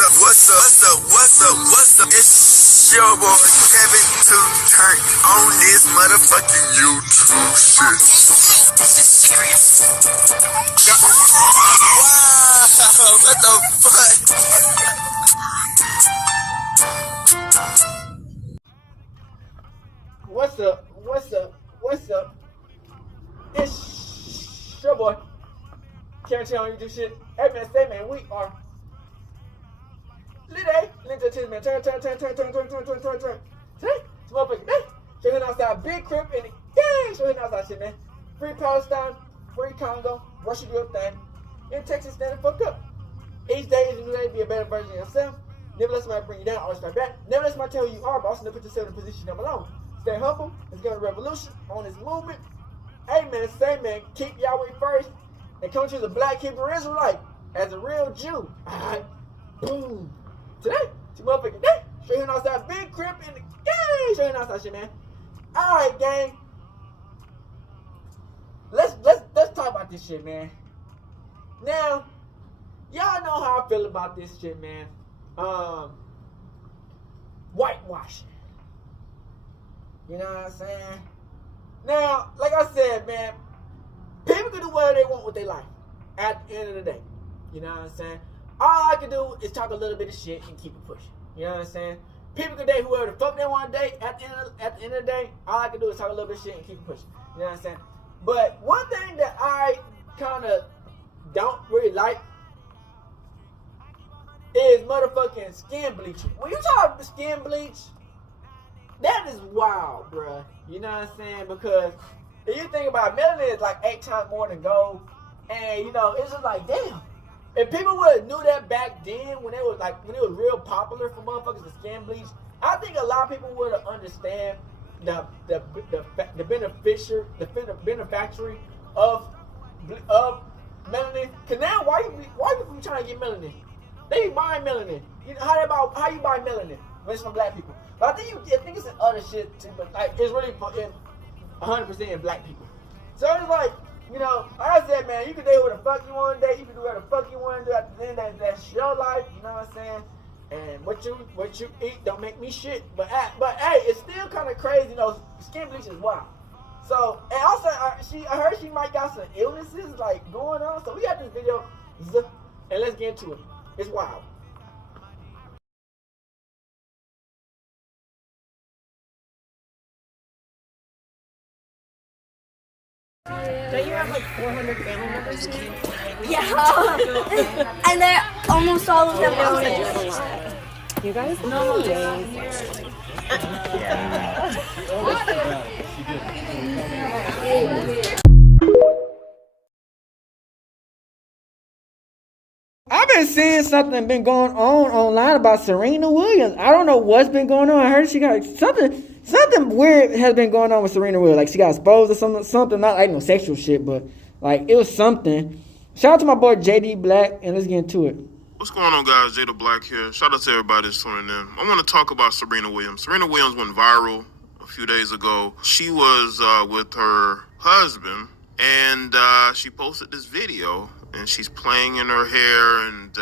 What's up? It's your boy Kevin to turn on this motherfucking YouTube shit. This is serious. Wow, what the fuck? What's up? It's your boy Kevin on YouTube shit. Hey man, say man, we are lit to the man. Turn. Today, it's motherfucking day. So hitting outside, big crib in the gang. So hitting outside shit, man. Free Palestine, free Congo, Russia do your thing. In Texas, stand the fuck up. Each day is a new day to be a better version of yourself. Never let somebody bring you down, always fight back. Never let somebody tell who you are, but also never put yourself in a position you don't belong. Stay humble. Let's get a revolution on this movement. Hey man, say man, keep Yahweh first and come to the Black Hebrew Israelite as a real Jew. Alright, boom. Today, it's motherfucking day. Straight here outside, big crib in the gang. Straight here outside shit, man. Alright, gang. Let's talk about this shit, man. Now, y'all know how I feel about this shit, man. Whitewashing. You know what I'm saying? Now, like I said, man, people can do whatever they want with their life at the end of the day. You know what I'm saying? All I can do is talk a little bit of shit and keep it pushing. You know what I'm saying? People can date whoever the fuck they want to date. At the end of the day, all I can do is talk a little bit of shit and keep it pushing. You know what I'm saying? But one thing that I kind of don't really like is motherfucking skin bleaching. When you talk about skin bleach, that is wild, bruh. You know what I'm saying? Because if you think about it, melanin is like 8 times more than gold. And, you know, it's just like, damn. If people would have knew that back then, when it was real popular for motherfuckers to skin bleach, I think a lot of people would have understand the benefactory of melanin. Cause now why people trying to get melanin? They be buying melanin. You know how you buy melanin when it's from black people? But I think it's in other shit too. But like it's really 100% in black people. So it's like, you know, like I said, man, you can date who the fuck you want to date. You can do whatever the fuck you want to do. At the end, that's your life. You know what I'm saying? And what you eat don't make me shit. But hey, it's still kind of crazy. You know, skin bleach is wild. So, and also, I heard she might got some illnesses like going on. So we got this video, and let's get into it. It's wild. Don't you have like 400 family members in you? Yeah, and they're almost all of them are You guys know I've been seeing something been going on online about Serena Williams. I don't know what's been going on. I heard she got something weird has been going on with Serena Williams. Like she got exposed or something, not like no sexual shit, but like it was something. Shout out to my boy JD Black, and let's get into it. What's going on, guys? Jada Black here. Shout out to everybody that's tuning in. I want to talk about Serena Williams. Serena Williams went viral a few days ago. She was with her husband, and she posted this video, and she's playing in her hair, and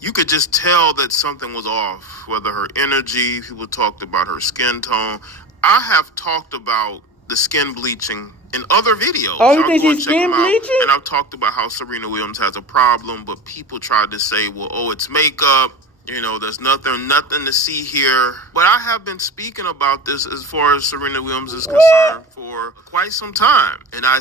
you could just tell that something was off, whether her energy, people talked about her skin tone. I have talked about the skin bleaching in other videos. Oh, you think she's skin bleaching? And I've talked about how Serena Williams has a problem, but people tried to say, well, oh, it's makeup. You know, there's nothing to see here. But I have been speaking about this as far as Serena Williams is concerned for quite some time. And I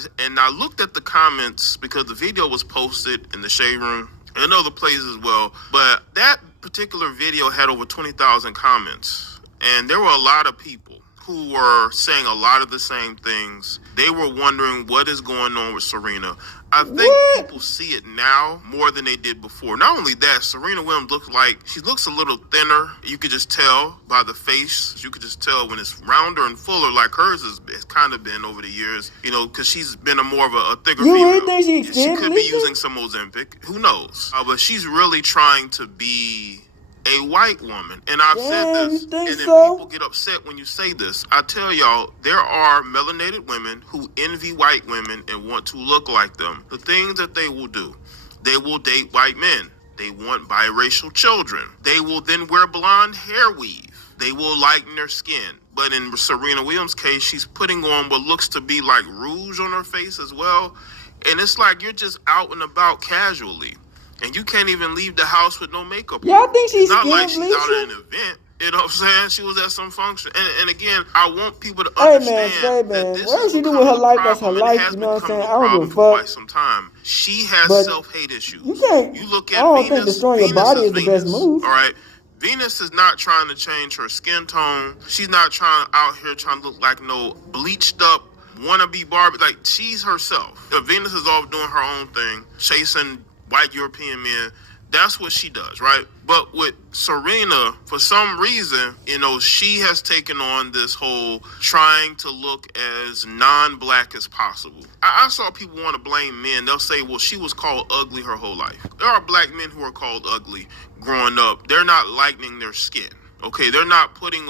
looked at the comments because the video was posted in the Shade Room and other places as well. But that particular video had over 20,000 comments. And there were a lot of people who were saying a lot of the same things. They were wondering what is going on with Serena. I think people see it now more than they did before. Not only that, Serena Williams looks a little thinner. You could just tell by the face. You could just tell when it's rounder and fuller, like hers has kind of been over the years. You know, because she's been more of a thicker female. You really think she could be using some Ozempic. Who knows? But she's really trying to be a white woman. And I've said this, and then people get upset when you say this. I tell y'all, there are melanated women who envy white women and want to look like them. The things that they will do, they will date white men. They want biracial children. They will then wear blonde hair weave. They will lighten their skin. But in Serena Williams' case, she's putting on what looks to be like rouge on her face as well. And it's like you're just out and about casually. And you can't even leave the house with no makeup on. Yeah, I think she's not skin like she's out bleaching. at an event. You know what I'm saying? She was at some function. And again, I want people to Hey, understand man, that this whatever has she do become with her a life, that's her problem, and life, it has you know what I'm become saying? a I don't problem give a for fuck. quite some time. She has But self-hate issues. you can't. You look at I don't Venus. think destroying your Venus body is is the best Venus, move. all right? Venus is not trying to change her skin tone. She's not trying out here trying to look like no bleached up wannabe Barbie. Like, she's herself. If Venus is off doing her own thing, chasing white European men, that's what she does, right? But with Serena, for some reason, you know, she has taken on this whole trying to look as non-black as possible. I saw people want to blame men. They'll say, well, she was called ugly her whole life. There are black men who are called ugly growing up. They're not lightening their skin, okay? They're not putting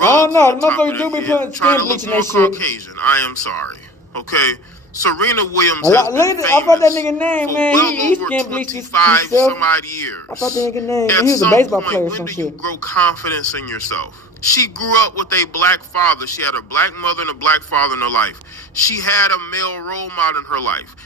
I don't rugs know. on The the top of motherfuckers their do be head, putting trying skin to look bleaching more that shit. Caucasian. I am sorry, okay? Serena Williams I has been thought that famous nigga name, for man. well He over skin bleached 25 himself. some odd years. I thought the nigga name. At He was a some baseball point, player or when some do you shit. grow confidence in yourself? She grew up with a black father. She had a black mother and a black father in her life. She had a male role model in her life.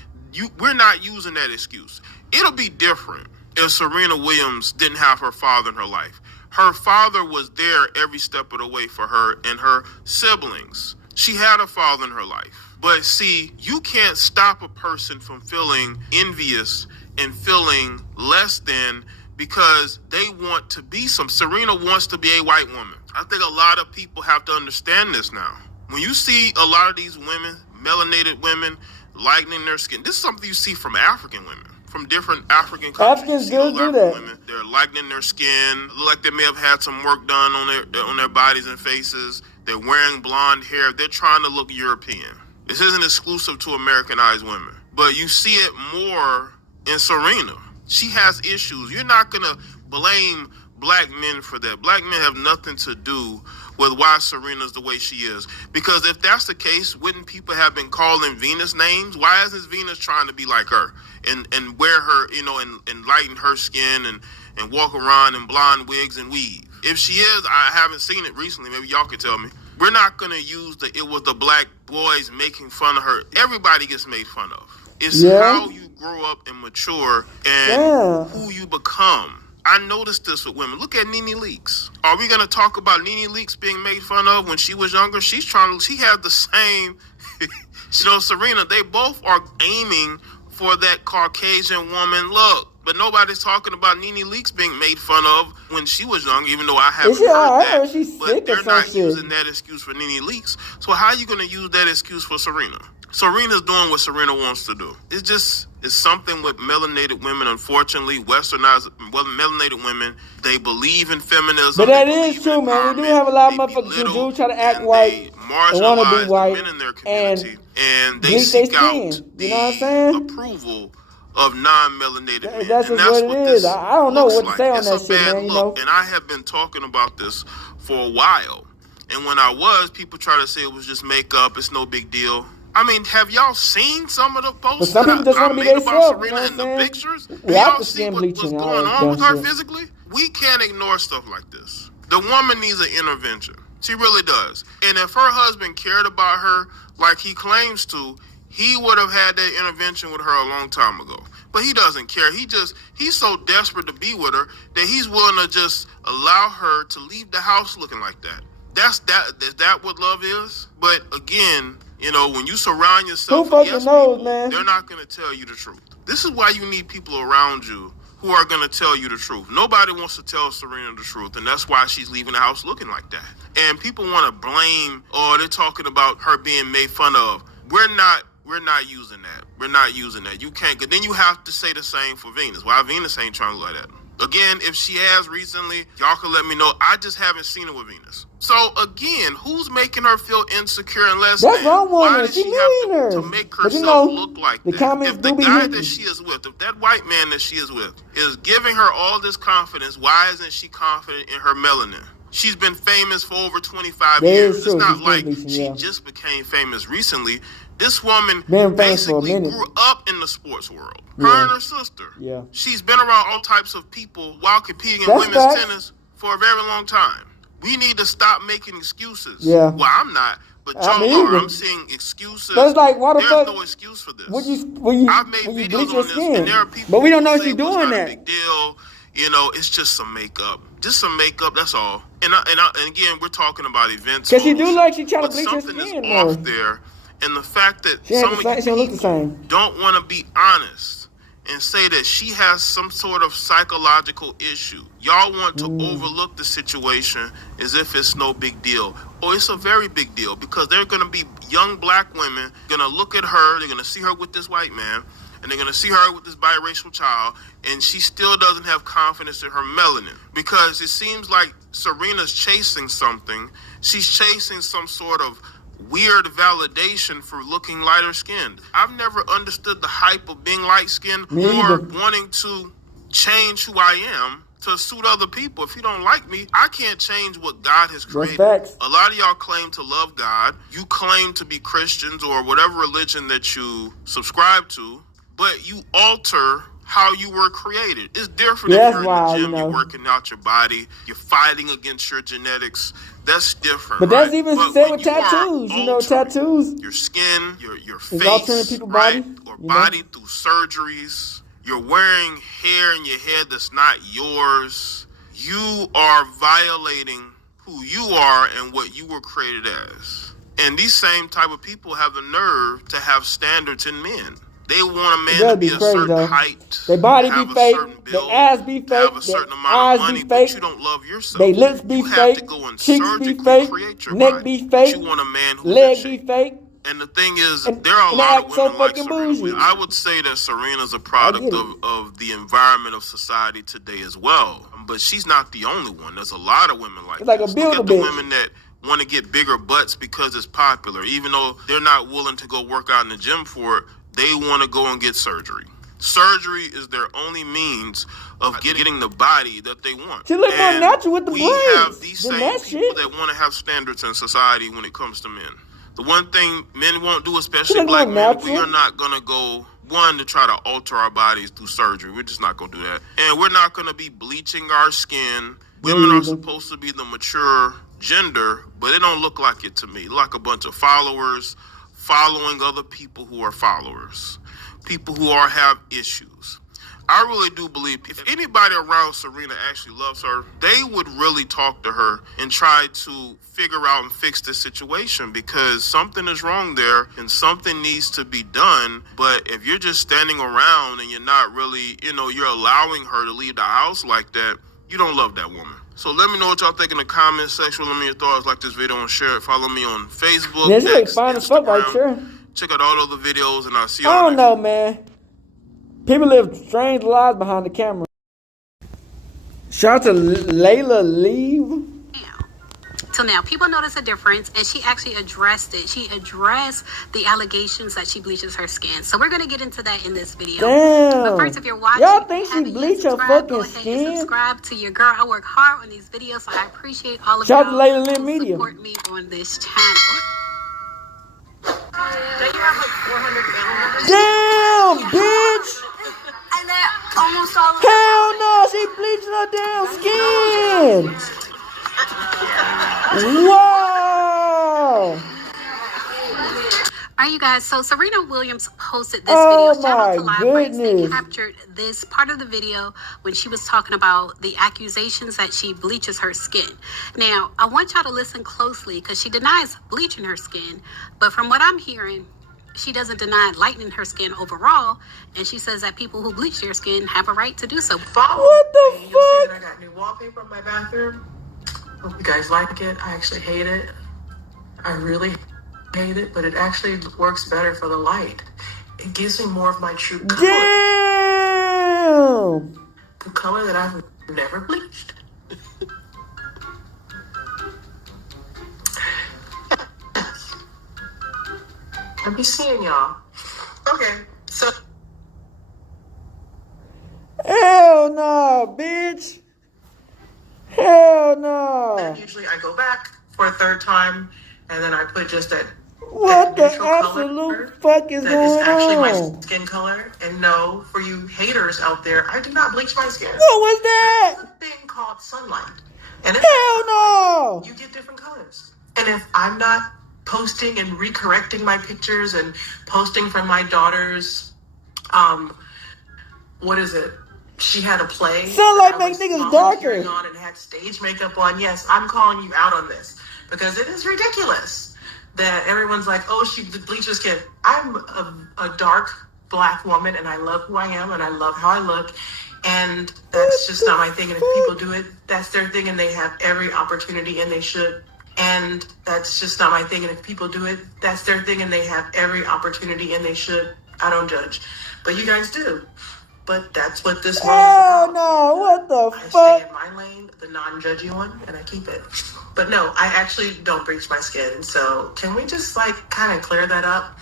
We're not using that excuse. It'll be different if Serena Williams didn't have her father in her life. Her father was there every step of the way for her and her siblings. She had a father in her life. But see, you can't stop a person from feeling envious and feeling less than because they want to be some. Serena wants to be a white woman. I think a lot of people have to understand this now. When you see a lot of these women, melanated women, lightening their skin, this is something you see from African women, from different African countries. Africans You see those do African that. women, they're lightening their skin, look like they may have had some work done on their bodies and faces. They're wearing blonde hair. They're trying to look European. This isn't exclusive to Americanized women, but you see it more in Serena. She has issues. You're not going to blame black men for that. Black men have nothing to do with why Serena's the way she is. Because if that's the case, wouldn't people have been calling Venus names? Why isn't Venus trying to be like her and wear her, you know, and lighten her skin and walk around in blonde wigs and weave? If she is, I haven't seen it recently. Maybe y'all could tell me. We're not going to use it was the black boys making fun of her. Everybody gets made fun of. It's how you grow up and mature and who you become. I noticed this with women. Look at Nene Leakes. Are we going to talk about Nene Leakes being made fun of when she was younger? She has the same, Serena, they both are aiming for that Caucasian woman look. But nobody's talking about Nene Leakes being made fun of when she was young, even though I haven't heard that. She's but sick they're or some not shit. using that excuse for Nene Leakes. So how are you going to use that excuse for Serena? Serena's doing what Serena wants to do. It's something with melanated women, unfortunately, westernized, melanated women, they believe in feminism. But that is true, man. We do have a lot of motherfuckers who do try to act white and want to be white men in their community, and they bleach their seek out skin. the You know what I'm saying? approval of non-melanated men. That's and just that's what it this is. I don't know looks what to like. say on It's that a shit, bad man, you look. know? And I have been talking about this for a while. And when I was, people try to say it was just makeup. It's no big deal. I mean, have y'all seen some of the posts some people just I wanna be made about theyself, Serena you know what and the I'm saying? pictures? We Do have y'all to see skin what's bleaching and all going that on with dumb her shit. physically? We can't ignore stuff like this. The woman needs an intervention. She really does. And if her husband cared about her like he claims to, he would have had that intervention with her a long time ago. But he doesn't care. He's so desperate to be with her that he's willing to just allow her to leave the house looking like that. Is that what love is? But again, you know, when you surround yourself Who with fucking yes knows, people, man? they're not going to tell you the truth. This is why you need people around you who are going to tell you the truth. Nobody wants to tell Serena the truth, and that's why she's leaving the house looking like that. And people want to blame, they're talking about her being made fun of. We're not using that. We're not using that. You can't, because then you have to say the same for Venus. Why Venus ain't trying to look like that. Again, if she has recently, y'all can let me know. I just haven't seen it with Venus. So again, who's making her feel insecure and less That's than? wrong woman. Why does She she have millionaires. to make But herself look like the that? comments If the do be guy hitting. that she is with, if that white man that she is with is giving her all this confidence, why isn't she confident in her melanin? She's been famous for over 25 That years. is true. It's not She's like been bleaching, she yeah. just became famous recently. This woman Been famous for a basically minute. grew up in the sports world. Her Yeah. and her sister. Yeah. She's been around all types of people while competing in That's women's facts. tennis for a very long time. We need to stop making excuses. Yeah. Well, I'm not, but I mean, y'all are. either. I'm seeing excuses. But it's like, why the There's fuck no excuse for this. when you I've made when you videos bleach your on this, skin? and there are people But we don't who know say, she's well, it's doing not that. a big deal. You know, it's just some makeup. Just some makeup, that's all. And again, we're talking about events. Cause she do photo like shoots, she trying to but bleach her something skin is more. off there. And the fact that She ain't some the of same- you she don't look the people same. don't want to be honest and say that she has some sort of psychological issue. Y'all want to overlook the situation as if it's no big deal. Or it's a very big deal, because there are going to be young black women going to look at her, they're going to see her with this white man, and they're going to see her with this biracial child, and she still doesn't have confidence in her melanin. Because it seems like Serena's chasing something. She's chasing some sort of weird validation for looking lighter skinned. I've never understood the hype of being light skinned Me or either. wanting to change who I am to suit other people. If you don't like me, I can't change what God has created. facts. A lot of y'all claim to love God. You claim to be Christians or whatever religion that you subscribe to, but you alter how you were created. It's different Yeah, if you're in that's the wild, gym, you know. you're working out your body, you're fighting against your genetics. That's different. But that's right? even But said when with you are tattoos. You know, altering tattoos. your skin, your It's face, altering people's right? body, Or you know? body through surgeries. You're wearing hair in your head that's not yours. You are violating who you are and what you were created as. And these same type of people have the nerve to have standards in men. They want a man to That'd be be a crazy, certain though. height, Their body have be a fake, certain their build, ass be fake, have a their certain amount eyes of be money, fake, but you don't love yourself. they lips be you have fake, to go and cheeks be surgically fake, create your neck body. be But fake, you want a man who's leg in be shape. fake. And the thing is, And- there are a and lot of act so women like fucking Serena bougie. Williams. I would say that Serena's a I product get it. of the environment of society today as well. But she's not the only one. There's a lot of women like It's like a this. Look builder at the bitch. women that want to get bigger butts because it's popular. Even though they're not willing to go work out in the gym for it, they want to go and get surgery. Surgery is their only means of getting the body that they want. She look more And natural with the we braids have these than same that people shit. that want to have standards in society when it comes to men. The one thing men won't do, She especially look black more men, natural. we are not going to go, one, to try to alter our bodies through surgery. We're just not going to do that. And we're not going to be bleaching our skin. Women are either. supposed to be the mature gender, but it don't look like it to me. Like a bunch of followers following other people who are followers. People who have issues. I really do believe if anybody around Serena actually loves her, they would really talk to her and try to figure out and fix the situation, because something is wrong there and something needs to be done. But if you're just standing around and you're not really, you're allowing her to leave the house like that, you don't love that woman. So let me know what y'all think in the comments section. Let me know your thoughts. Like this video and share it. Follow me on Facebook, Yeah, she look X, fine as fuck right Instagram. there. Check out all the other videos, and I'll see I y'all don't next know, man. People live strange lives behind the camera. Shout out to Layla Leave. So now people notice a difference, and she actually addressed it. She addressed the allegations that she bleaches her skin. So we're going to get into that in this video. Damn. But first, if you're watching, Y'all think she haven't yet bleach her subscribed, fucking go ahead skin? and subscribe to your girl. I work hard on these videos, so I appreciate all of Shout out y'all to Layla Lynn who Media. support me on this channel. Don't you have like 400 family members? Damn, bitch! And they're almost all of Hell no, she bleaching her damn skin! Wow! All right, you guys. So Serena Williams posted this Oh video. Shout out to my Live Rights. They goodness. captured this part of the video when she was talking about the accusations that she bleaches her skin. Now, I want y'all to listen closely because she denies bleaching her skin. But from what I'm hearing, she doesn't deny lightening her skin overall. And she says that people who bleach their skin have a right to do so. Follow What the me. You'll see fuck? that I got new wallpaper in my bathroom. Hope you guys like it. I actually hate it. I really hate it, but it actually works better for the light. It gives me more of my true color. Damn! The color that I've never bleached. I'll be seeing y'all. Okay, so Hell no, bitch! Hell no! usually I go back for a third time, and then I put just that What the neutral absolute color fuck is that is going actually my on? skin color. And no, for you haters out there, I do not bleach my skin. What was that? There's a thing called sunlight. And in Hell no! you get different colors. And if I'm not posting and recorrecting my pictures and posting from my daughter's, what is it? She had a play. Sunlight that I make was niggas volunteering darker. on and had stage makeup on. Yes, I'm calling you out on this because it is ridiculous that everyone's like, oh, she bleaches skin. I'm a dark black woman and I love who I am and I love how I look. And that's just not my thing. And if people do it, that's their thing and they have every opportunity and they should. And that's just not my thing. And if people do it, that's their thing and they have every opportunity and they should. I don't judge. But you guys do. But that's what this world is Hell about. no! What the I fuck? stay in my lane, the non-judgy one, and I keep it. But no, I actually don't bleach my skin. So can we just like kind of clear that up?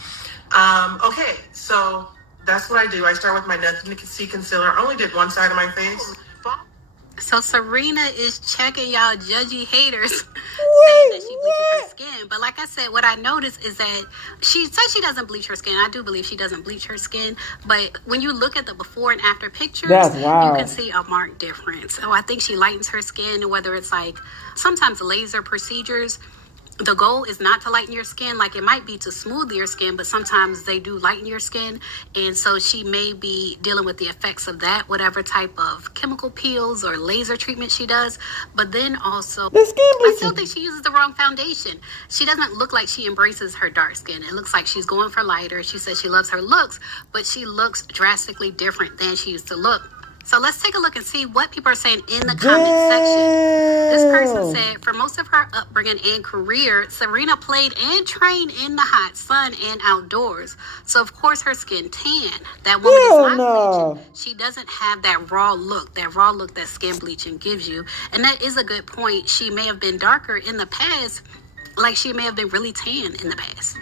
Okay, so that's what I do. I start with my Nothing to See concealer. I only did one side of my face. So Serena is checking y'all judgy haters saying that she bleaches her skin. But like I said, what I noticed is that she says she doesn't bleach her skin. I do believe she doesn't bleach her skin. But when you look at the before and after pictures, That's wild. you can see a marked difference. So I think she lightens her skin, whether it's like sometimes laser procedures. The goal is not to lighten your skin. Like it might be to smooth your skin, but sometimes they do lighten your skin. And so she may be dealing with the effects of that, whatever type of chemical peels or laser treatment she does. But then also, The skin I still bleaching. think she uses the wrong foundation. She doesn't look like she embraces her dark skin. It looks like she's going for lighter. She says she loves her looks, but she looks drastically different than she used to look. So let's take a look and see what people are saying in the comment section. This person said, for most of her upbringing and career, Serena played and trained in the hot sun and outdoors. So of course her skin tan. That woman Hell is not no. bleaching. She doesn't have that raw look that skin bleaching gives you. And that is a good point. She may have been darker in the past, like she may have been really tan in the past.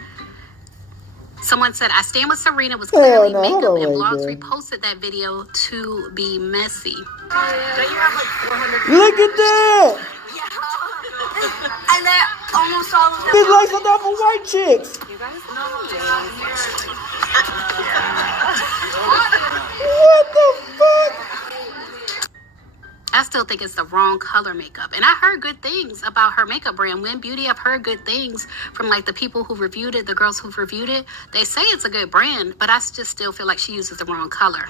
Someone said, I stand with Serena was clearly no, makeup hold on and right blogs there. reposted that video to be messy. Don't you have like 400? Look at that! And they're almost all of them. It's like something off of White Chicks. You guys? What the fuck? I still think it's the wrong color makeup. And I heard good things about her makeup brand, Win Beauty. I've heard good things from like the people who reviewed it, the girls who've reviewed it. They say it's a good brand, but I just still feel like she uses the wrong color.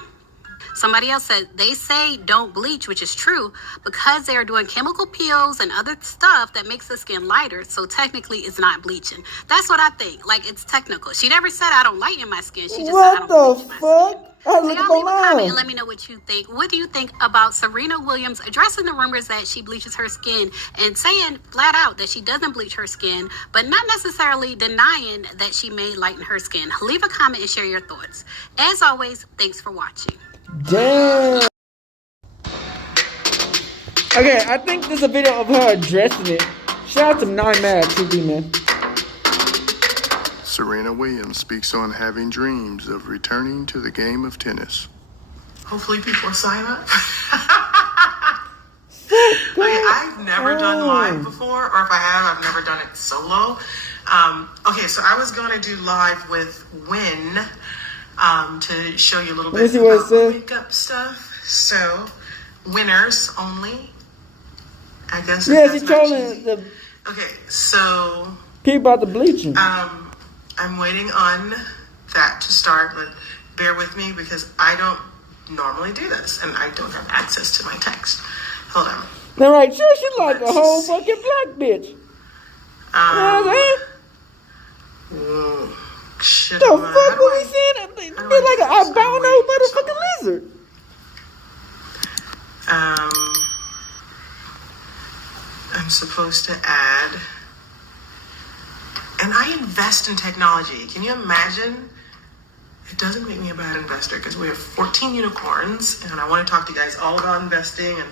Somebody else said, they say don't bleach, which is true, because they are doing chemical peels and other stuff that makes the skin lighter. So technically it's not bleaching. That's what I think. Like it's technical. She never said I don't lighten my skin. She just said I What don't the bleach my fuck? skin. I So look at y'all leave a comment the and let me know what you think. What do you think about Serena Williams addressing the rumors that she bleaches her skin and saying flat out that she doesn't bleach her skin, but not necessarily denying that she may lighten her skin? Leave a comment and share your thoughts. As always, thanks for watching. Damn. Okay, I think there's a video of her addressing it. Shout out to 9 Mad TV, man. Serena Williams speaks on having dreams of returning to the game of tennis. Hopefully people sign up. Okay, I've never done live before, or if I have, I've never done it solo. Okay, so I was going to do live with Win to show you a little Let me bit see what it about says. makeup stuff. So, winners only. I guess. Yeah, if she's that's not trolling cheesy. the Okay, so people about the bleaching. I'm waiting on that to start, but bear with me because I don't normally do this and I don't have access to my text. Hold on. They're right, sure, she's like a Let's whole see. fucking black bitch. You know what I'm saying? Shit. The fuck was he saying? Be like an albino motherfucking lizard. I'm supposed to add, and I invest in technology. Can you imagine? It doesn't make me a bad investor because we have 14 unicorns, and I want to talk to you guys all about investing and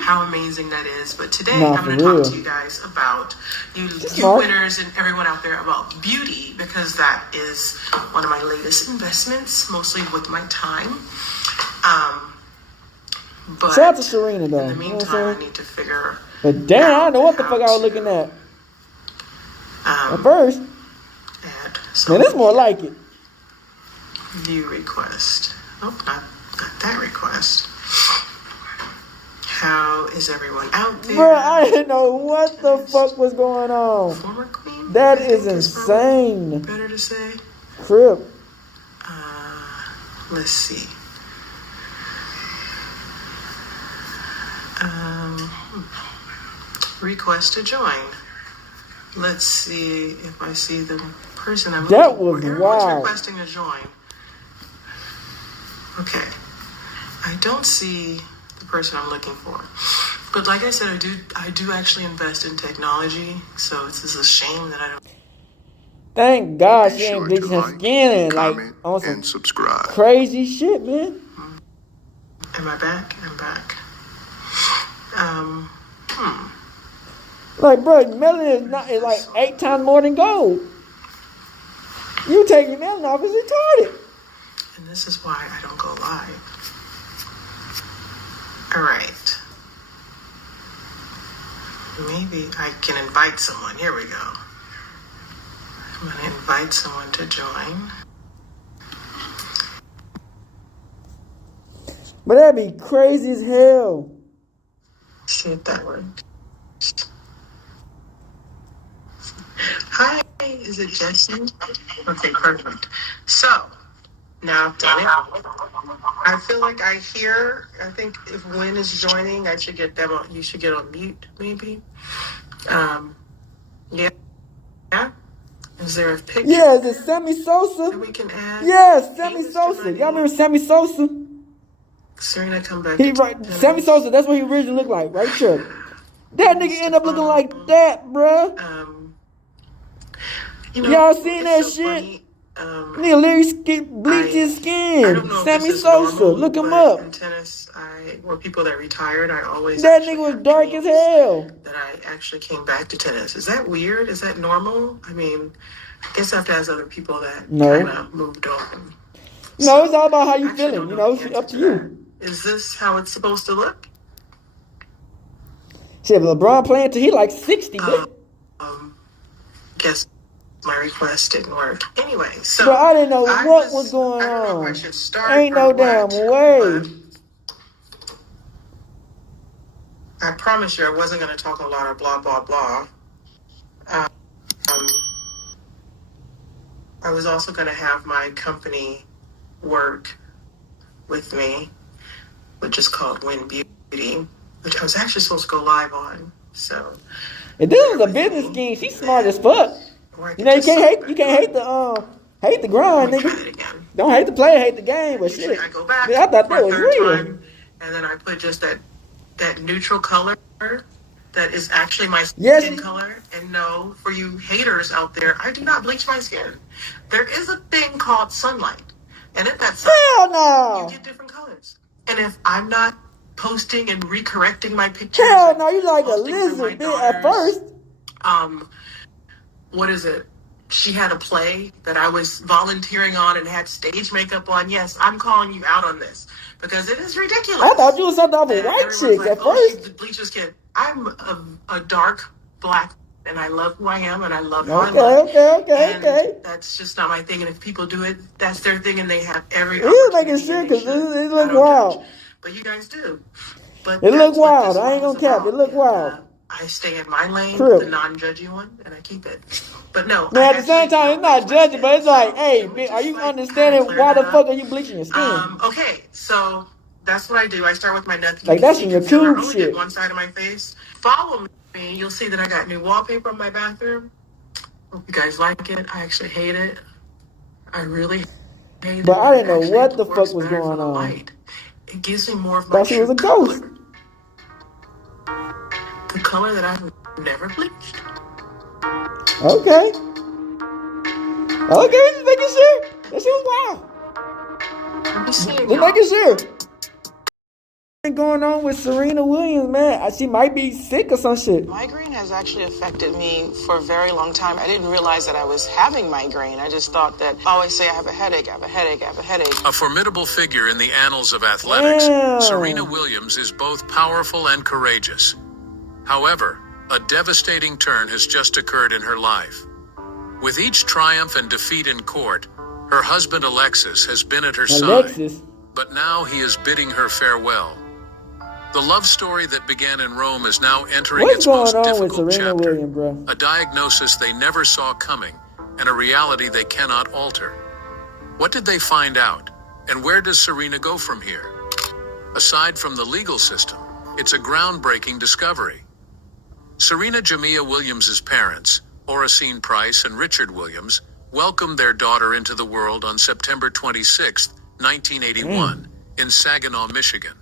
how amazing that is. But today, Nah, I'm going for to real. talk to you guys about you smart. winners and everyone out there about beauty, because that is one of my latest investments, mostly with my time. But Shout out to Serena, though. in the You know what I'm meantime, I saying? need to figure But damn, I don't know what the how fuck I was to, looking at. At um, first, add So Man, it's more like it. view request. Oh, not that request. How is everyone out there? Bro, I didn't know what the fuck was going on. Former queen? That I is think insane. better to say. Crip. Let's see. Request to join. Let's see if I see the person I'm That looking was for. Everyone's wild. requesting to join. Okay. I don't see the person I'm looking for. But like I said, I do actually invest in technology, so it's just a shame that I don't. Thank God Be she ain't sure bleaching to her like, skin and like comment, on some and subscribe. crazy shit, man. Am I back? I'm back. Like, bro, melanin is like 8 times more than gold. You taking melanin off is retarded. And this is why I don't go live. All right. Maybe I can invite someone. Here we go. I'm going to invite someone to join. But that'd be crazy as hell. See if that works. Hi, is it Jesse? Okay, perfect. So, now I've done it. I feel like I think if Wynn is joining, I should get them on, you should get on mute, maybe. Yeah. Is there a picture? Yeah, is it Sammy Sosa? that we can add? Yes, Sammy Hey, Mr. Sosa. Money. Y'all remember Sammy Sosa? Serena, come back. He to right, tennis. Sammy Sosa. That's what he originally looked like, right there. That nigga end up looking like that, bruh. Y'all seen that it's so shit? funny. Nigga literally bleached his I skin. don't know if Sammy this is Sosa. normal, Look him but up. in tennis, or people that retired, I always That actually nigga was have dark as dreams hell. that I actually came back to tennis. Is that weird? Is that normal? I mean, I guess I have to ask other people that No. kind of moved on. No, it's all about how you Actually, feeling. don't You know know, the it's up answer to to you. that. Is this how it's supposed to look? Shit, LeBron playing till he like 60, bitch. Guess my request didn't work. Anyway, so Bro, I didn't know what was going I don't know if I on. should start Ain't or no what, damn way. but I promise you I wasn't going to talk a lot of blah, blah, blah. I was also going to have my company work with me, which is called Win Beauty, which I was actually supposed to go live on. So If this was a business scheme, she's smart as fuck. You know, you can't hate the grind, Let me try nigga. it again. Don't hate the player, hate the game, but Usually shit. I go back Man, I thought for that a was third real. time, and then I put just that neutral color that is actually my Yes. skin color. And no, for you haters out there, I do not bleach my skin. There is a thing called sunlight, and in that sunlight, Hell no. you get different colors. And if I'm not posting and recorrecting my pictures, Hell no, you like a posting for my lizard, bitch, at daughters, first. what is it? She had a play that I was volunteering on and had stage makeup on. Yes, I'm calling you out on this because it is ridiculous. I thought you was something off of that white everyone's chicks like, at oh, she first. bleached her skin. I'm a dark black, and I love who I am, and I love how I Okay, look. okay. And that's just not my thing. And if people do it, that's their thing, and they have every. He was making opportunity, sure and they because should. it I look don't wild. judge. But you guys do. But It look that's what wild. this I ain't one gonna is cap. about. It look And, wild. I stay in my lane, True. the non-judgy one, and I keep it. But no, Now, I at the same actually time, don't it's not bleach my judging, but it's skin, like, so hey, can we bitch, are just, you like, understanding kinda clear why the that fuck up? are you bleaching your skin? Okay, so that's what I do. I start with my nothing. Like, that's in your concealer. tube I only shit. did one side of my face. Follow me, you'll see that I got new wallpaper in my bathroom. Hope you guys like it. I actually hate it. I really hate it. But I didn't know Actually, what it the works fuck was better for going the on. light. It gives me more of my Thought she was true a ghost. color. The color that I've never bleached. Okay. Okay, just making sure. That shit was wild. Let me see it, Just y'all. making sure. What's going on with Serena Williams, man? She might be sick or some shit. Migraine has actually affected me for a very long time. I didn't realize that I was having migraine. I just thought that I always say I have a headache, I have a headache, I have a headache. A formidable figure in the annals of athletics, Damn. Serena Williams is both powerful and courageous. However, a devastating turn has just occurred in her life. With each triumph and defeat in court, her husband Alexis has been at her Alexis. side, but now he is bidding her farewell. The love story that began in Rome is now entering What's its going most on with difficult Serena chapter. Williams, bro? A diagnosis they never saw coming, and a reality they cannot alter. What did they find out? And where does Serena go from here? Aside from the legal system, it's a groundbreaking discovery. Serena Jamia Williams' parents, Oracene Price and Richard Williams, welcomed their daughter into the world on September 26, 1981, in Saginaw, Michigan.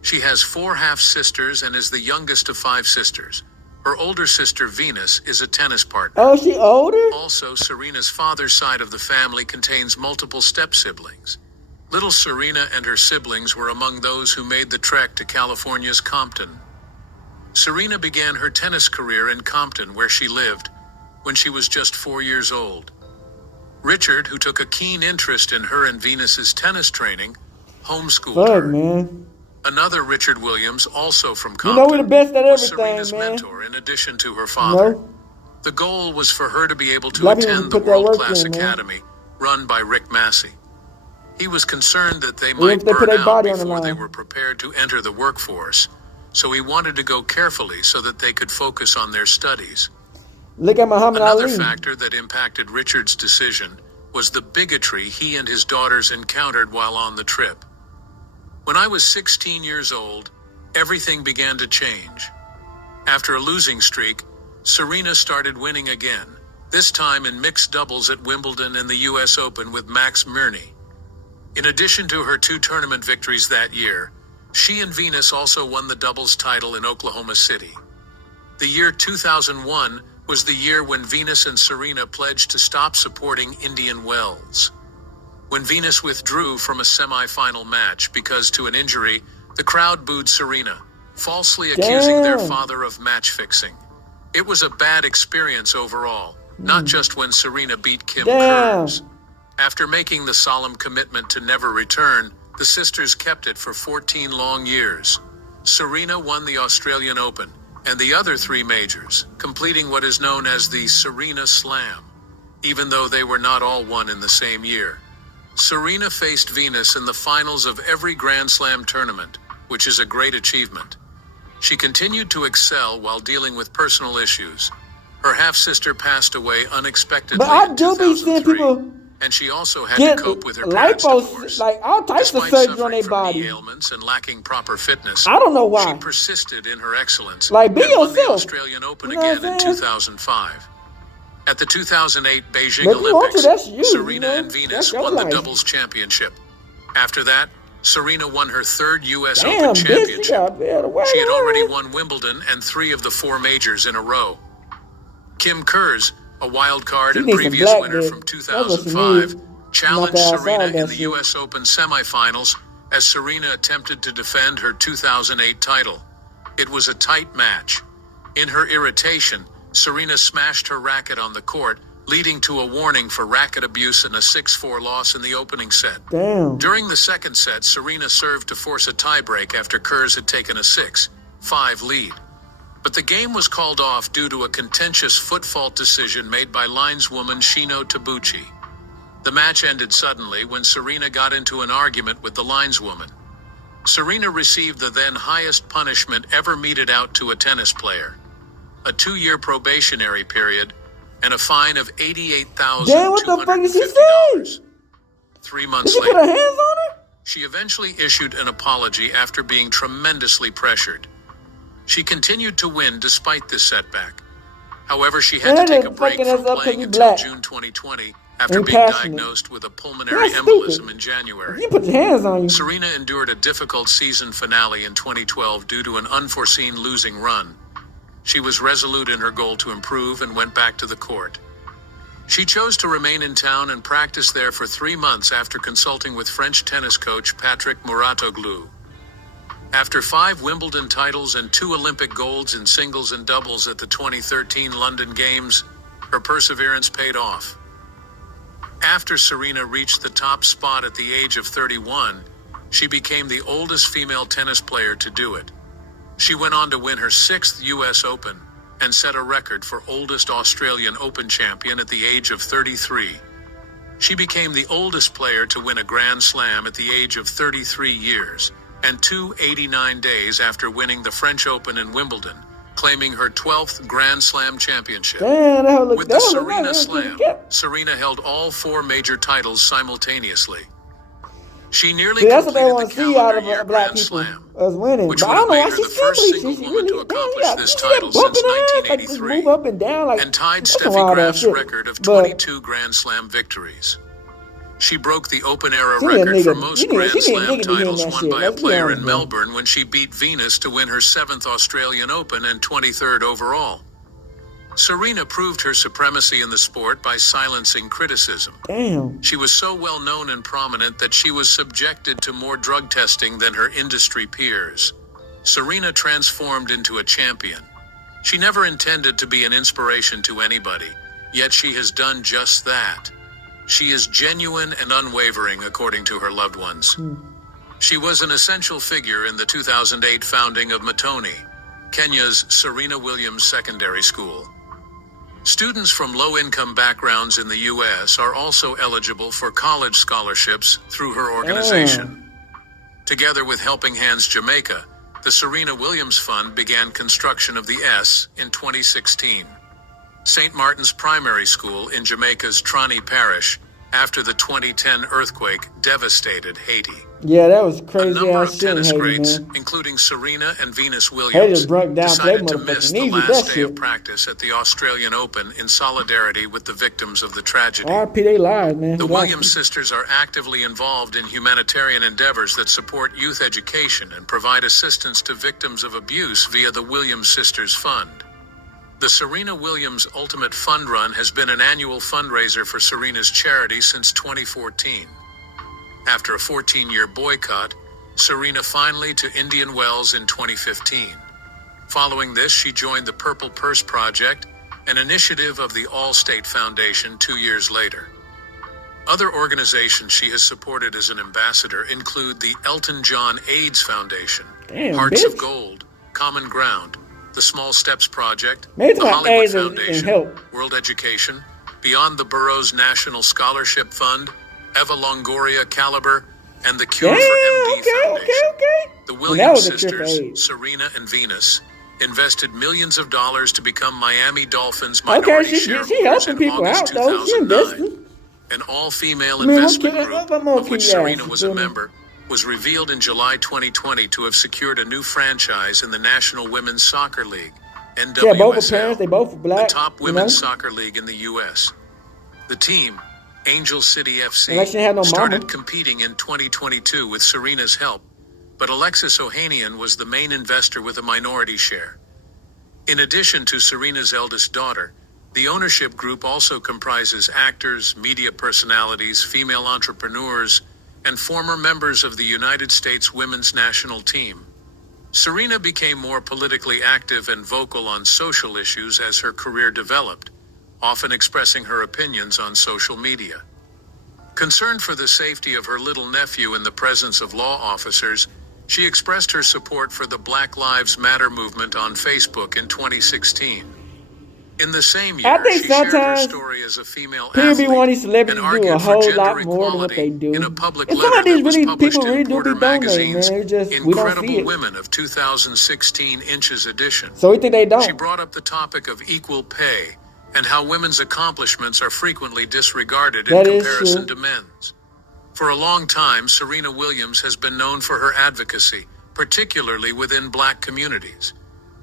She has 4 half-sisters and is the youngest of 5 sisters. Her older sister, Venus, is a tennis partner. Oh, she older? Also, Serena's father's side of the family contains multiple step-siblings. Little Serena and her siblings were among those who made the trek to California's Compton. Serena began her tennis career in Compton, where she lived, when she was just 4 years old. Richard, who took a keen interest in her and Venus's tennis training, homeschooled her. Man. Another Richard Williams, also from Compton, You know we're the best at was everything, Serena's man. mentor in addition to her father. No. The goal was for her to be able to Black people attend the put that work world-class in, man. academy run by Rick Massey. He was concerned that they Even might if they put burn their out body on the before they line. were prepared to enter the workforce, so he wanted to go carefully so that they could focus on their studies. Look at Muhammad Another Ali. factor that impacted Richard's decision was the bigotry he and his daughters encountered while on the trip. When I was 16 years old, everything began to change. After a losing streak, Serena started winning again, this time in mixed doubles at Wimbledon and the US Open with Max Mirny. In addition to her 2 tournament victories that year, she and Venus also won the doubles title in Oklahoma City. The year 2001 was the year when Venus and Serena pledged to stop supporting Indian Wells. When Venus withdrew from a semi-final match because to an injury, the crowd booed Serena, falsely accusing their father of match fixing. It was a bad experience overall, not just when Serena beat Kim Kurz. After making the solemn commitment to never return, the sisters kept it for 14 long years. Serena won the Australian Open and the other 3 majors, completing what is known as the Serena Slam, even though they were not all won in the same year. Serena faced Venus in the finals of every Grand Slam tournament, which is a great achievement. She continued to excel while dealing with personal issues. Her half-sister passed away unexpectedly But I in do be seeing 2003, people and she also had get to cope with her parents' divorce. like all types of Despite surgery on suffering their from body. knee ailments and lacking proper fitness, I don't know why. she persisted in her excellence Like, be and won the yourself. Australian Open You know what again I'm in saying? 2005. At the 2008 Beijing But if you want to, Olympics, that's you, Serena you know? and Venus That's your won the life. doubles championship. After that, Serena won her 3rd U.S. Damn, Open bitch, you championship. got better way. She had already won Wimbledon and 3 of the 4 majors in a row. Kim Kurz, a wild card She and needs some previous black winner dick. from That's what she 2005, needs. challenged Knock her outside Serena that in the shit. U.S. Open semifinals as Serena attempted to defend her 2008 title. It was a tight match. In her irritation, Serena smashed her racket on the court, leading to a warning for racket abuse and a 6-4 loss in the opening set. Damn. During the second set, Serena served to force a tiebreak after Kurz had taken a 6-5 lead. But the game was called off due to a contentious foot fault decision made by lineswoman Shino Tabuchi. The match ended suddenly when Serena got into an argument with the lineswoman. Serena received the then highest punishment ever meted out to a tennis player: a 2-year probationary period and a fine of $88,250. Damn, what the fuck did she say? 3 Did months she put later, her hands on her? she eventually issued an apology after being tremendously pressured. She continued to win despite this setback. However, she had Man, to take they a break fucking from us up 'cause playing we until black. June 2020 after And being passionate. diagnosed with a pulmonary That's embolism stupid. in January. You put your hands on you. Serena endured a difficult season finale in 2012 due to an unforeseen losing run. She was resolute in her goal to improve and went back to the court. She chose to remain in town and practice there for 3 months after consulting with French tennis coach Patrick Mouratoglou. After 5 Wimbledon titles and 2 Olympic golds in singles and doubles at the 2013 London Games, her perseverance paid off. After Serena reached the top spot at the age of 31, she became the oldest female tennis player to do it. She went on to win her 6th U.S. Open, and set a record for oldest Australian Open champion at the age of 33. She became the oldest player to win a Grand Slam at the age of 33 years, and 289 days after winning the French Open and Wimbledon, claiming her 12th Grand Slam championship. Damn, With the Serena Slam, Serena held all 4 major titles simultaneously. She nearly that's what they completed want the to see out calendar of year black Grand people Slam, as winning. which But would I don't have know made why her she's the first simply. single She's woman to really accomplish damn. this You see that title bumping since her ass, like, just 1983, move up and down, like, and tied that's some Steffi wild ass Graf's shit. record of But 22 Grand Slam victories. She broke the Open-era she need a record for nigga. most Grand She need a Slam nigga to hear titles that won shit. by a Let's be player honest, in bro. Melbourne when she beat Venus to win her 7th Australian Open and 23rd overall. Serena proved her supremacy in the sport by silencing criticism. Damn. She was so well known and prominent that she was subjected to more drug testing than her industry peers. Serena transformed into a champion. She never intended to be an inspiration to anybody, yet she has done just that. She is genuine and unwavering, according to her loved ones. She was an essential figure in the 2008 founding of Matoni, Kenya's Serena Williams Secondary School. Students from low-income backgrounds in the U.S. are also eligible for college scholarships through her organization. Together with Helping Hands Jamaica, the Serena Williams Fund began construction of the S in 2016. St. Martin's Primary School in Jamaica's Trani Parish after the 2010 earthquake devastated Haiti. Yeah, that was A crazy number ass of shit in tennis Haiti, greats, man. including Serena and Venus Haiti Williams, just broke down to their decided to miss motherfucking the knees with last that day of shit. practice at the Australian Open in solidarity with the victims of the tragedy. R.I.P. they lives, man. The We lost Williams sisters are actively involved in humanitarian endeavors that support youth education and provide assistance to victims of abuse via the Williams Sisters Fund. The Serena Williams Ultimate Fund Run has been an annual fundraiser for Serena's charity since 2014. After a 14-year boycott, Serena finally to Indian Wells in 2015. Following this, she joined the Purple Purse Project, an initiative of the Allstate Foundation 2 years later. Other organizations she has supported as an ambassador include the Elton John AIDS Foundation, Damn, Hearts bitch. of Gold, Common Ground, the Small Steps Project, Maybe the my Hollywood AIDS and Foundation, help. World Education, Beyond the Burroughs National Scholarship Fund, Eva Longoria Caliber, and the Cure Damn, for MD okay. The Well, that Williams was a trip for sisters, AIDS. Serena and Venus, invested millions of dollars to become Miami Dolphins Okay, minority she shareholders helping in people August out, though. She 2009. investing. An all-female I mean, investment what group, more of which can you Serena ask, was a you feel me? member, was revealed in July 2020 to have secured a new franchise in the National Women's Soccer League, NWSL, Yeah, both her parents, they both were black. the top you women's know? soccer league in the U.S. The team, Angel City FC, Unless she had no started mama. competing in 2022 with Serena's help, but Alexis Ohanian was the main investor with a minority share. In addition to Serena's eldest daughter, the ownership group also comprises actors, media personalities, female entrepreneurs, and former members of the United States women's national team. Serena became more politically active and vocal on social issues as her career developed, often expressing her opinions on social media. Concerned for the safety of her little nephew in the presence of law officers, she expressed her support for the Black Lives Matter movement on Facebook in 2016. In the same year, I think she shared her sometimes story as a female people be athlete wanting celebrities and to do a argued for whole gender lot more than what they equality do. in a public And some of letter these that was really published people really in do Porter be donating, Magazine's man. It's just we don't see Incredible it. Women of 2016 Inches edition. So we think they don't. She brought up the topic of equal pay and how women's accomplishments are frequently disregarded in That is comparison true. to men's. For a long time, Serena Williams has been known for her advocacy, particularly within black communities.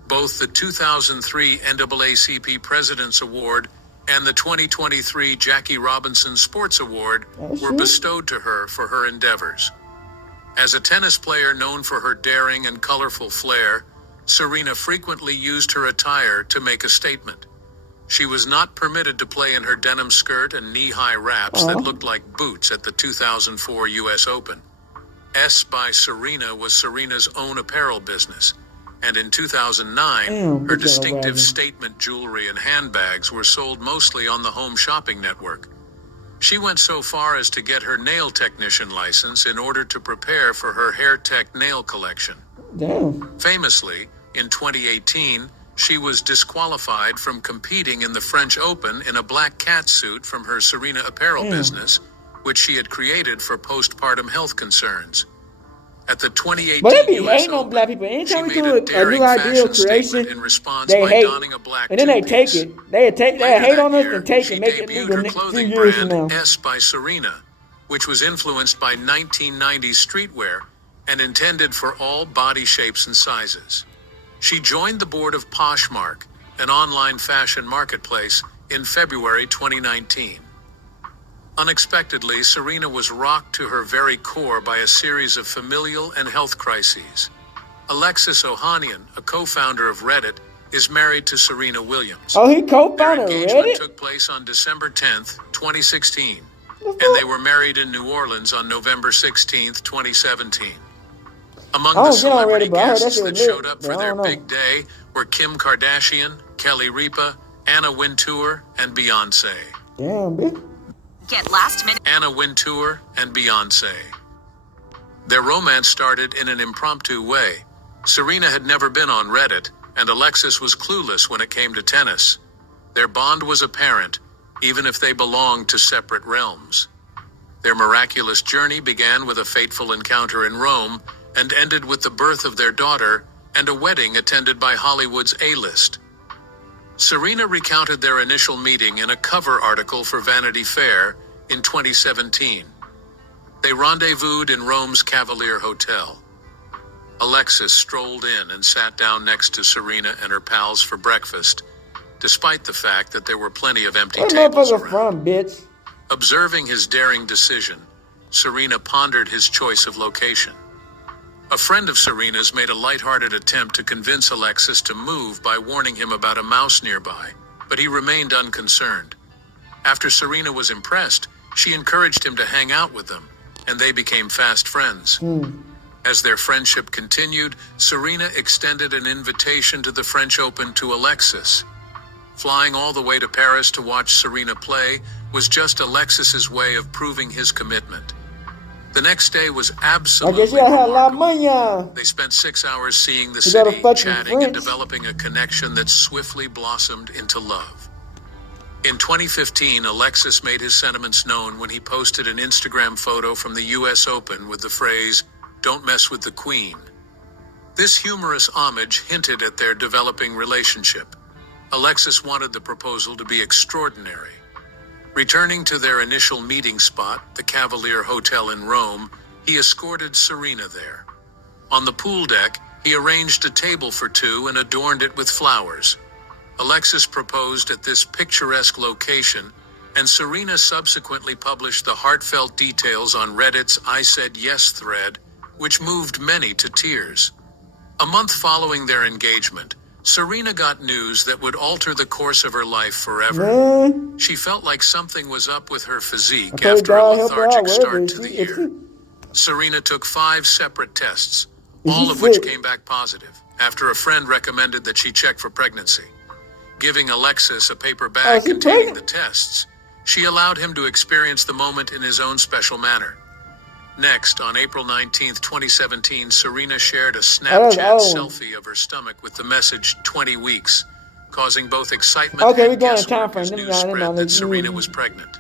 Both the 2003 NAACP President's Award and the 2023 Jackie Robinson Sports Award were bestowed to her for her endeavors. As a tennis player known for her daring and colorful flair, Serena frequently used her attire to make a statement. She was not permitted to play in her denim skirt and knee-high wraps that looked like boots at the 2004 U.S. Open. S by Serena was Serena's own apparel business, and in 2009, Damn, her look at distinctive wagon. statement jewelry and handbags were sold mostly on the Home Shopping Network. She went so far as to get her nail technician license in order to prepare for her hair tech nail collection. Damn. Famously, in 2018, She was disqualified from competing in the French Open in a black cat suit from her Serena apparel business, which she had created for postpartum health concerns. At the 2018 But they be US hating on Open, black people. she Anytime we made do a a daring new idea fashion of statement creation, in response they by hate. donning a black And then they take two-piece. it. They Later hate on that us year, and take she it, make it debuted legal her a few clothing years from brand now. S by Serena, which was influenced by 1990s streetwear and intended for all body shapes and sizes. She joined the board of Poshmark, an online fashion marketplace, in February 2019. Unexpectedly, Serena was rocked to her very core by a series of familial and health crises. Alexis Ohanian, a co-founder of Reddit, is married to Serena Williams. Oh, he Their co-founded engagement Reddit? took place on December 10th, 2016, and they were married in New Orleans on November 16th, 2017. Among I the don't get on celebrity Reddit, but I heard that guests shit that was lit, showed up but for I their don't know. big day were Kim Kardashian, Kelly Ripa, Anna Wintour, and Beyonce. Damn, bitch. Get last minute. Anna Wintour and Beyonce. Their romance started in an impromptu way. Serena had never been on Reddit, and Alexis was clueless when it came to tennis. Their bond was apparent, even if they belonged to separate realms. Their miraculous journey began with a fateful encounter in Rome and ended with the birth of their daughter and a wedding attended by Hollywood's A-list. Serena recounted their initial meeting in a cover article for Vanity Fair in 2017. They rendezvoused in Rome's Cavalier Hotel. Alexis strolled in and sat down next to Serena and her pals for breakfast, despite the fact that there were plenty of empty Where tables motherfucker around. from, bitch? Observing his daring decision, Serena pondered his choice of location. A friend of Serena's made a lighthearted attempt to convince Alexis to move by warning him about a mouse nearby, but he remained unconcerned. After Serena was impressed, she encouraged him to hang out with them, and they became fast friends. As their friendship continued, Serena extended an invitation to the French Open to Alexis. Flying all the way to Paris to watch Serena play was just Alexis's way of proving his commitment. The next day was I absolutely guess y'all had a lot of remarkable. money, They spent 6 hours seeing the You got a city, fucking chatting and French. developing a connection that swiftly blossomed into love. In 2015, Alexis made his sentiments known when he posted an Instagram photo from the US Open with the phrase, "Don't mess with the Queen." This humorous homage hinted at their developing relationship. Alexis wanted the proposal to be extraordinary. Returning to their initial meeting spot, the Cavalier Hotel in Rome, he escorted Serena there. On the pool deck, he arranged a table for two and adorned it with flowers. Alexis proposed at this picturesque location, and Serena subsequently published the heartfelt details on Reddit's I Said Yes thread, which moved many to tears. A month following their engagement, Serena got news that would alter the course of her life forever. man. She felt like something was up with her I physique pray after a God help her out, lethargic wherever start to she- the if year. Serena took 5 separate tests, all of she which sick? came back positive, after a friend recommended that she check for pregnancy. Giving Alexis a paper bag she containing pregnant? the tests, she allowed him to experience the moment in his own special manner. Next, on April 19th, 2017, Serena shared a Snapchat old. selfie of her stomach with the message 20 weeks, causing both excitement Okay, we and going in guesswork time frame. as Them news y'all- them y'all spread that let- Serena was pregnant.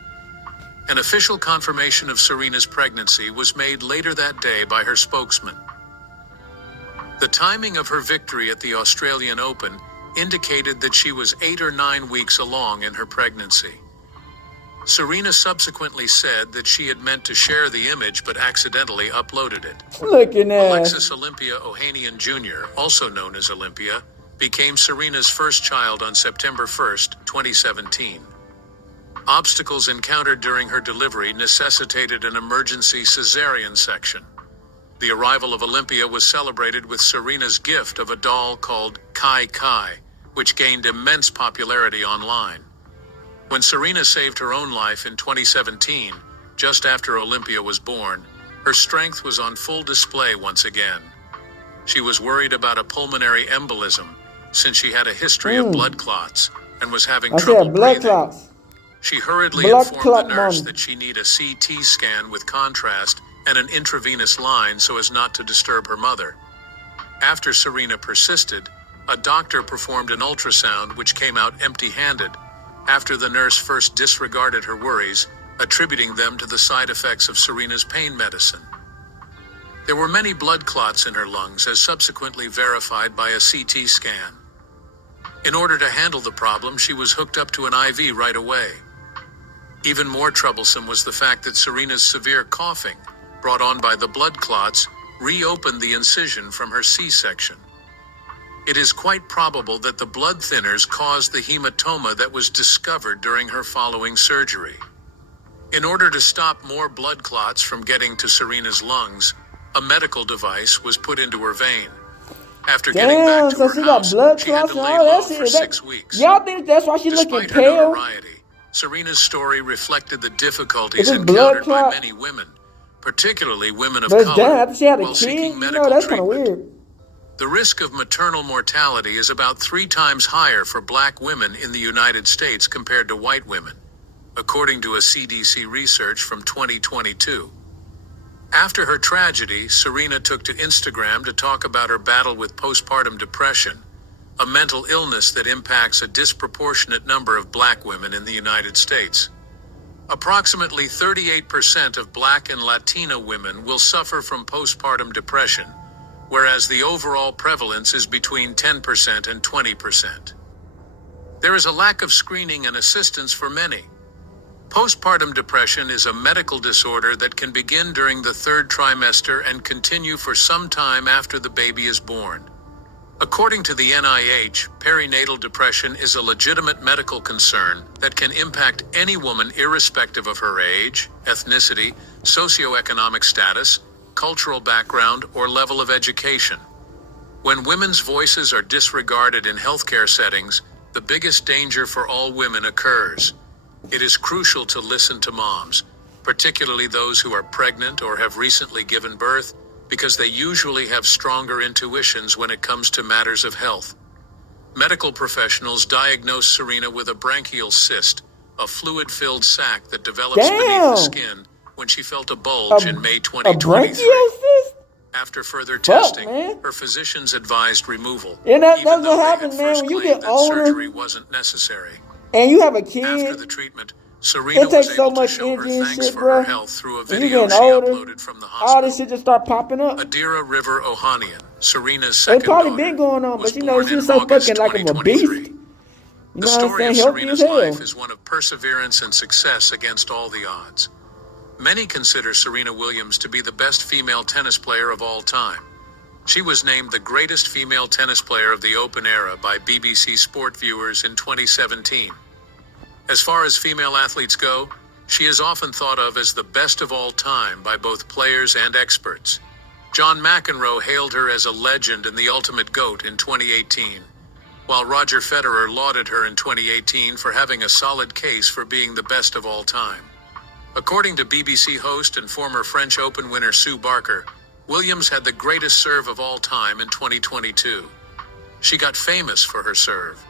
An official confirmation of Serena's pregnancy was made later that day by her spokesman. The timing of her victory at the Australian Open indicated that she was 8 or 9 weeks along in her pregnancy. Serena subsequently said that she had meant to share the image but accidentally uploaded it. Looking at Alexis Olympia Ohanian Jr., also known as Olympia, became Serena's first child on September 1st, 2017. Obstacles encountered during her delivery necessitated an emergency cesarean section. The arrival of Olympia was celebrated with Serena's gift of a doll called Kai Kai, which gained immense popularity online. When Serena saved her own life in 2017, just after Olympia was born, her strength was on full display once again. She was worried about a pulmonary embolism, since she had a history of blood clots and was having I trouble said blood breathing. clots. She hurriedly Blood informed clot the nurse man. that she need a CT scan with contrast and an intravenous line so as not to disturb her mother. After Serena persisted, a doctor performed an ultrasound which came out empty-handed after the nurse first disregarded her worries, attributing them to the side effects of Serena's pain medicine. There were many blood clots in her lungs, as subsequently verified by a CT scan. In order to handle the problem, she was hooked up to an IV right away. Even more troublesome was the fact that Serena's severe coughing, brought on by the blood clots, reopened the incision from her C-section. It is quite probable that the blood thinners caused the hematoma that was discovered during her following surgery. In order to stop more blood clots from getting to Serena's lungs, a medical device was put into her vein. After getting back to so her she house, got blood she had clots to and lay all low that for shit. 6 weeks. Y'all think that's why she looking Despite her pale? notoriety, Serena's story reflected the difficulties Is it blood encountered by clot? many women, particularly women of But it's color, done after she had a while kid. seeking You medical know, that's kind of treatment. weird. The risk of maternal mortality is about 3 times higher for black women in the United States compared to white women, according to a CDC research from 2022. After her tragedy, Serena took to Instagram to talk about her battle with postpartum depression, a mental illness that impacts a disproportionate number of black women in the United States. Approximately 38% of black and Latina women will suffer from postpartum depression, whereas the overall prevalence is between 10% and 20%. There is a lack of screening and assistance for many. Postpartum depression is a medical disorder that can begin during the 3rd trimester and continue for some time after the baby is born. According to the NIH, perinatal depression is a legitimate medical concern that can impact any woman irrespective of her age, ethnicity, socioeconomic status, cultural background, or level of education. When women's voices are disregarded in healthcare settings, the biggest danger for all women occurs. It is crucial to listen to moms, particularly those who are pregnant or have recently given birth, because they usually have stronger intuitions when it comes to matters of health. Medical professionals diagnosed Serena with a branchial cyst, a fluid-filled sac that develops beneath the skin, when she felt a bulge in May 2023. After further testing, her physicians advised removal, Yeah, that's even what though they happens, had man. first When you claimed get that surgery older wasn't necessary. and you have a After kid, the treatment, Serena it was takes so able to much show her energy and thanks shit, for bro. her health through a When you video getting she older, uploaded from the all this hospital. shit just start popping up. Adira River Ohanian, Serena's It second probably daughter, been going on, was but you know, born she in was so August fucking like a 2023. beast. You The know what I'm story saying? of Healthy as Serena's hell. life is one of perseverance and success against all the odds. Many consider Serena Williams to be the best female tennis player of all time. She was named the greatest female tennis player of the Open era by BBC Sport viewers in 2017. As far as female athletes go, she is often thought of as the best of all time by both players and experts. John McEnroe hailed her as a legend and the ultimate GOAT in 2018, while Roger Federer lauded her in 2018 for having a solid case for being the best of all time. According to BBC host and former French Open winner Sue Barker, Williams had the greatest serve of all time in 2022. She got famous for her serve.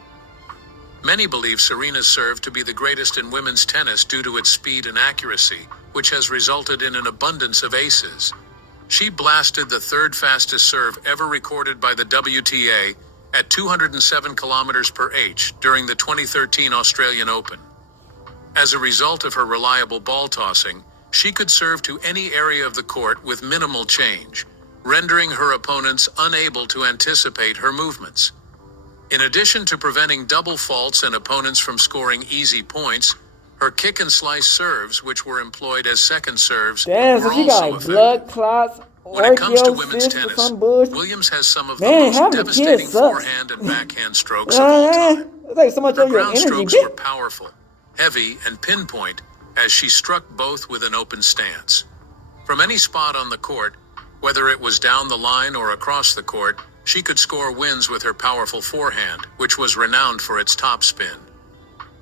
Many believe Serena's serve to be the greatest in women's tennis due to its speed and accuracy, which has resulted in an abundance of aces. She blasted the 3rd fastest serve ever recorded by the WTA at 207 kilometers per h during the 2013 Australian Open. As a result of her reliable ball tossing, she could serve to any area of the court with minimal change, rendering her opponents unable to anticipate her movements. In addition to preventing double faults and opponents from scoring easy points, her kick and slice serves, which were employed as second serves, Damn, were so she also got effective. blood clots, When it comes to orchio women's cysts or tennis, some bullshit. Williams has some of Man, the most having a kid devastating sucks. forehand and backhand strokes of all time. It's like so much Her of your ground energy, strokes bitch. were powerful, heavy, and pinpoint as she struck both with an open stance. From any spot on the court, whether it was down the line or across the court, she could score wins with her powerful forehand, which was renowned for its topspin.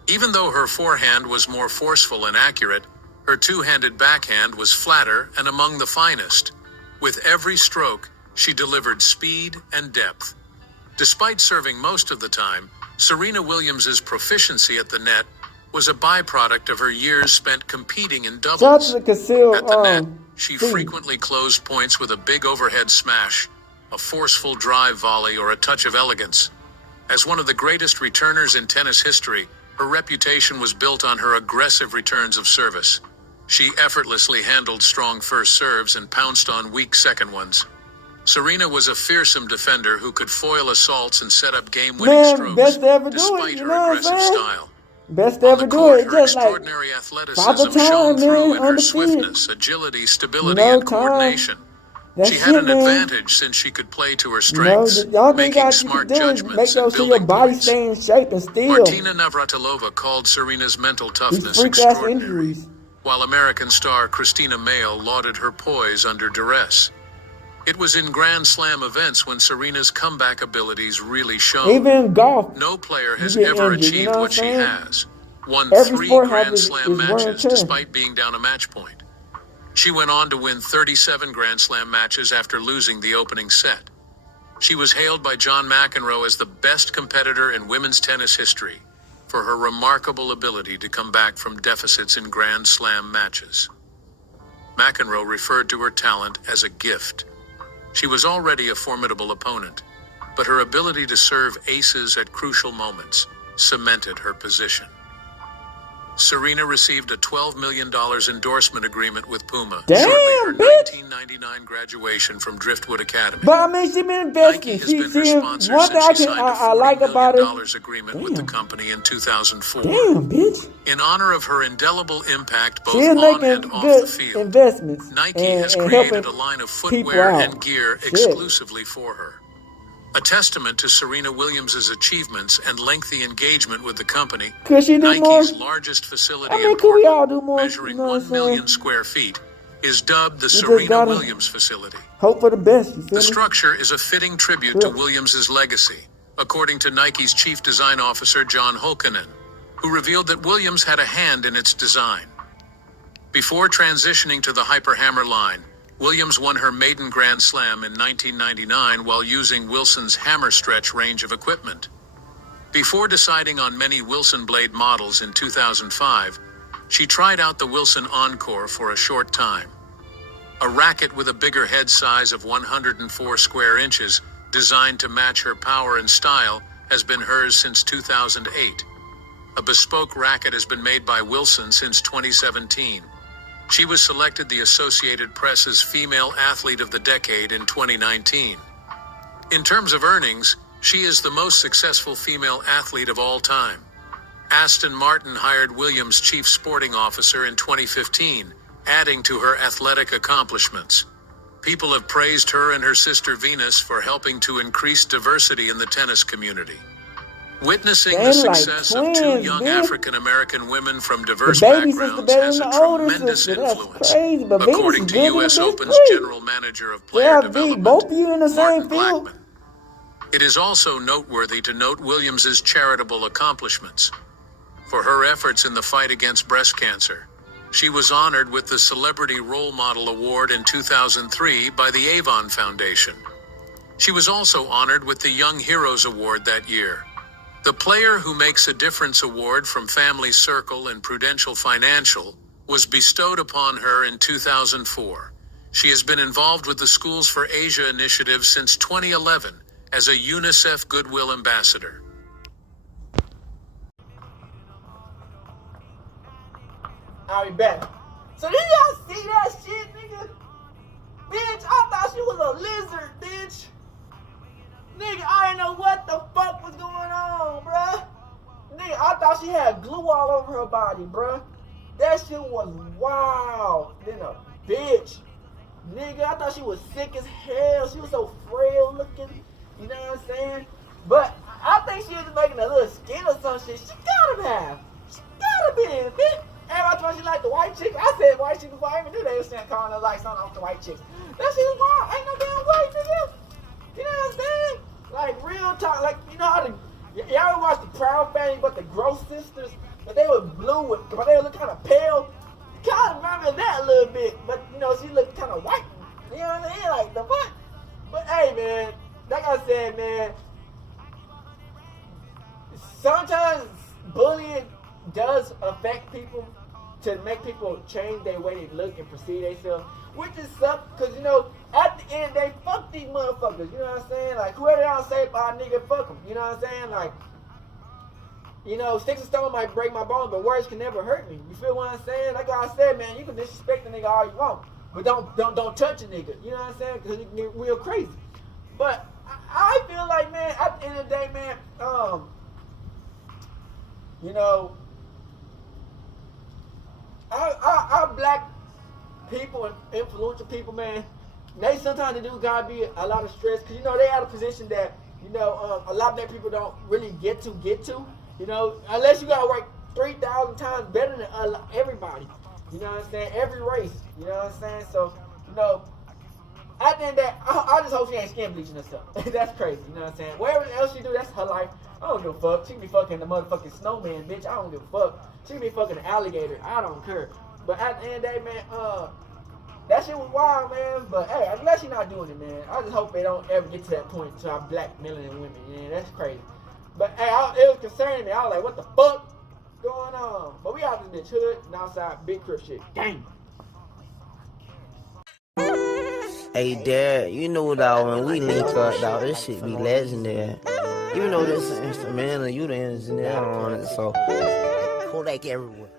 Even though her forehand was more forceful and accurate, her two-handed backhand was flatter and among the finest. With every stroke, she delivered speed and depth. Despite serving most of the time, Serena Williams' proficiency at the net was a byproduct of her years spent competing in Shout out doubles. to the Casil, At the net, she team. frequently closed points with a big overhead smash, a forceful drive volley, or a touch of elegance. As one of the greatest returners in tennis history, her reputation was built on her aggressive returns of service. She effortlessly handled strong first serves and pounced on weak second ones. Serena was a fearsome defender who could foil assaults and set up game-winning strokes, best to ever do it, despite you her know what I'm aggressive saying? style. Best to On ever the do court, it. her Just like extraordinary proper athleticism time, shone through man. in her Undefeated. swiftness, agility, stability, No and time. coordination. That's She had it, an man. advantage since she could play to her You know, strengths, the only thing making you smart can do is make judgments and sure your building body points. stay in shape and still. Martina Navratilova called Serena's mental These toughness freak ass extraordinary, injuries. while American star Christina Mayle lauded her poise under duress. It was in Grand Slam events when Serena's comeback abilities really shone. Even in golf, No player has you get ever injured, you achieved know what what I'm she saying? has. Won Every 3 sport Grand has Slam its wear and matches tear. despite being down a match point. She went on to win 37 Grand Slam matches after losing the opening set. She was hailed by John McEnroe as the best competitor in women's tennis history for her remarkable ability to come back from deficits in Grand Slam matches. McEnroe referred to her talent as a gift. She was already a formidable opponent, but her ability to serve aces at crucial moments cemented her position. Serena received a $12 million endorsement agreement with Puma Damn, shortly her bitch. 1999 graduation from Driftwood Academy. But I mean, she been Nike investing. has been her sponsor One thing since she signed a I like $40 about million her. agreement with the Damn. company in 2004. Damn, bitch. In honor of her indelible impact both She is on making and off good the field, investments. Nike and, has and created helping a line of people footwear out. and gear Shit. exclusively for her. A testament to Serena Williams' achievements and lengthy engagement with the company, Could she do Nike's more? largest facility I mean, in could we all Portland, do more? measuring You know what 1 I'm million saying? square feet, is dubbed the just Serena gotta Williams facility. Hope for the best. You feel The me? structure is a fitting tribute to Sure. Williams' legacy, according to Nike's chief design officer John Holkonen, who revealed that Williams had a hand in its design. Before transitioning to the Hyper Hammer line, Williams won her maiden Grand Slam in 1999 while using Wilson's Hammer Stretch range of equipment. Before deciding on many Wilson blade models in 2005, she tried out the Wilson Encore for a short time. A racket with a bigger head size of 104 square inches, designed to match her power and style, has been hers since 2008. A bespoke racket has been made by Wilson since 2017. She was selected the Associated Press's Female Athlete of the Decade in 2019. In terms of earnings, she is the most successful female athlete of all time. Aston Martin hired Williams' chief sporting officer in 2015, adding to her athletic accomplishments. People have praised her and her sister Venus for helping to increase diversity in the tennis community. Witnessing They the like success of two twins, young bitch. African-American women from The diverse baby sister backgrounds better has than a the older tremendous sister. That's influence. crazy. But Venus According is to good in U.S. the Open's bitch. general manager of They player have beat development, both of you in the Martin same field. Blackman. It is also noteworthy to note Williams' charitable accomplishments. For her efforts in the fight against breast cancer, she was honored with the Celebrity Role Model Award in 2003 by the Avon Foundation. She was also honored with the Young Heroes Award that year. The Player Who Makes a Difference Award from Family Circle and Prudential Financial was bestowed upon her in 2004. She has been involved with the Schools for Asia initiative since 2011 as a UNICEF Goodwill Ambassador. I'll be back. So did y'all see that shit, nigga? Bitch, I thought she was a lizard, bitch. Nigga, I didn't know what the fuck was going on, bruh. Nigga, I thought she had glue all over her body, bruh. That shit was wild. Then a bitch. Nigga, I thought she was sick as hell. She was so frail looking. You know what I'm saying? But I think she was making a little skin or some shit. She gotta have. She gotta be in, bitch. Everybody thought she liked the white chicks. I said white chicks before I even knew they was calling her like something off the white chicks. That shit was wild. Ain't no damn way, nigga. You know what I'm saying? Like real talk. Like, you know how y'all ever watch the Proud Family, but the Gross Sisters? But they were blue, but they look kind of pale. Kind of remember that a little bit. But, you know, she looked kind of white. You know what I mean? Like, the fuck? But, hey, man. Like I said, man. Sometimes bullying does affect people to make people change their way they look and perceive themselves. which is suck, because, you know, at the end, they fuck these motherfuckers, you know what I'm saying? Like, whoever y'all say about a nigga, fuck them, you know what I'm saying? Like, you know, sticks and stone might break my bones, but words can never hurt me. You feel what I'm saying? Like I said, man, you can disrespect a nigga all you want, but don't touch a nigga. You know what I'm saying? Because you can get real crazy. But I feel like, man, at the end of the day, man, you know, our black people and influential people, man, they sometimes they do gotta be a lot of stress, because, you know, they at a position that, you know, a lot of black people don't really get to. You know, unless you gotta work 3,000 times better than everybody. You know what I'm saying? Every race. You know what I'm saying? So, you know, at the end of that, I just hope she ain't skin bleaching herself. That's crazy. You know what I'm saying? Whatever else she do, that's her life. I don't give a fuck. She can be fucking the motherfucking snowman, bitch. I don't give a fuck. She can be fucking an alligator. I don't care. But at the end of the day, man, that shit was wild, man. But hey, I'm glad she's not doing it, man. I just hope they don't ever get to that point to our black melanin women. Yeah, that's crazy. But hey, it was concerning me. I was like, what the fuck going on? But we out this bitch hood and outside big crib shit. Gang. Hey, Dad, you know, dog, when we link up, dog, this shit be legendary. You know this instrumental, you the engineer on it, so Kodak everywhere.